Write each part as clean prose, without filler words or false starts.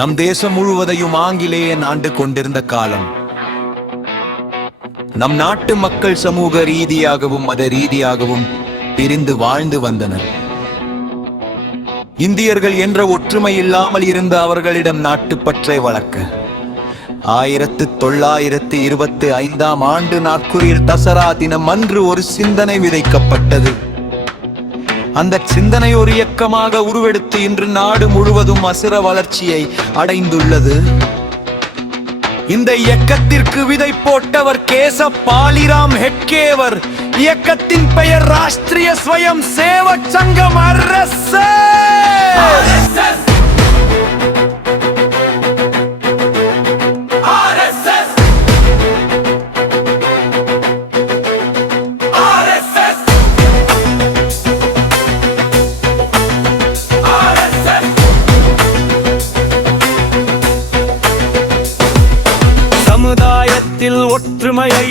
நம் தேசம் முழுவதையும் ஆங்கிலேயன் ஆண்டு கொண்டிருந்த காலம். நம் நாட்டு மக்கள் சமூக ரீதியாகவும் மத ரீதியாகவும் பிரிந்து வாழ்ந்து வந்தனர். இந்தியர்கள் என்ற ஒற்றுமை இல்லாமல் இருந்த அவர்களிடம் நாட்டுப்பற்றை வளர்க்க 1925ஆம் ஆண்டு நாக்பூரில் தசரா தினம் அன்று ஒரு சிந்தனை விதைக்கப்பட்டது. அந்த சிந்தனை ஒரு இயக்கமாக உருவெடுத்து இன்று நாடு முழுவதும் அசுர வளர்ச்சியை அடைந்துள்ளது. இந்த இயக்கத்திற்கு விதை போட்டவர் கேசபாலிராம் ஹெட்கேவர். இயக்கத்தின் பெயர் ராஷ்டிரிய ஸ்வயம் சேவக் சங்கம் RSS. சமுதாயத்தில் ஒற்றுமையை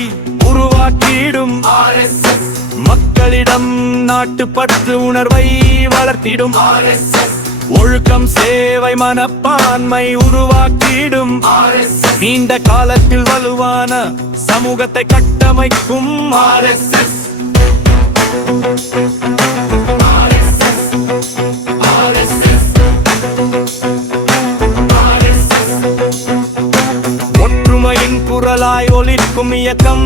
உருவாக்கிடும் RSS. மக்களிடம் நாட்டுப்பற்று உணர்வை வளர்த்திடும் RSS. ஒழுக்கம் சேவை மனப்பான்மை உருவாக்கிடும் RSS. நீண்ட காலத்தில் வலுவான சமூகத்தை கட்டமைக்கும் RSS. ஒற்றுமையின் குரலாய் ஒலிக்கும் இயக்கம்,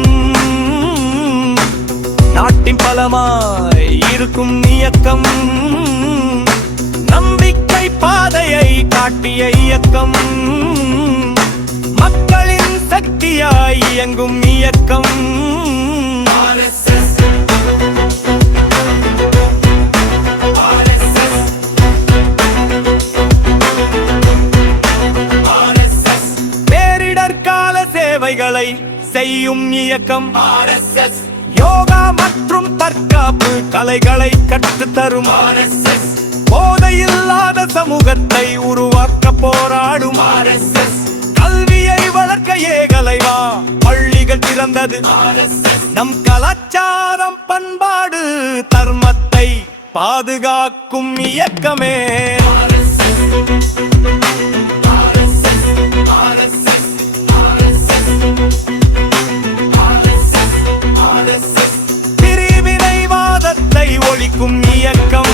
நாட்டின் பலமாய் இருக்கும் இயக்கம், நம்பிக்கை பாதையை காட்டிய இயக்கம், மக்களின் சக்தியாய் இயங்கும் இயக்கம் RSS. பேரிடர் கால சேவைகளை செய்யும் இயக்கம் RSS. யோகா மற்றும் தற்காப்பு கலைகளை கற்றுத்தரும் RSS. போதையில்லாத சமூகத்தை உருவாக்க போராடும் RSS. கல்வியை வளர்க்க ஏகலைவா பள்ளிகள் திறந்தது RSS. நம் கலாச்சாரம் பண்பாடு தர்மத்தை பாதுகாக்கும் இயக்கமே RSS. பிரிவினைவாதத்தை ஒழிக்கும் இயக்கம்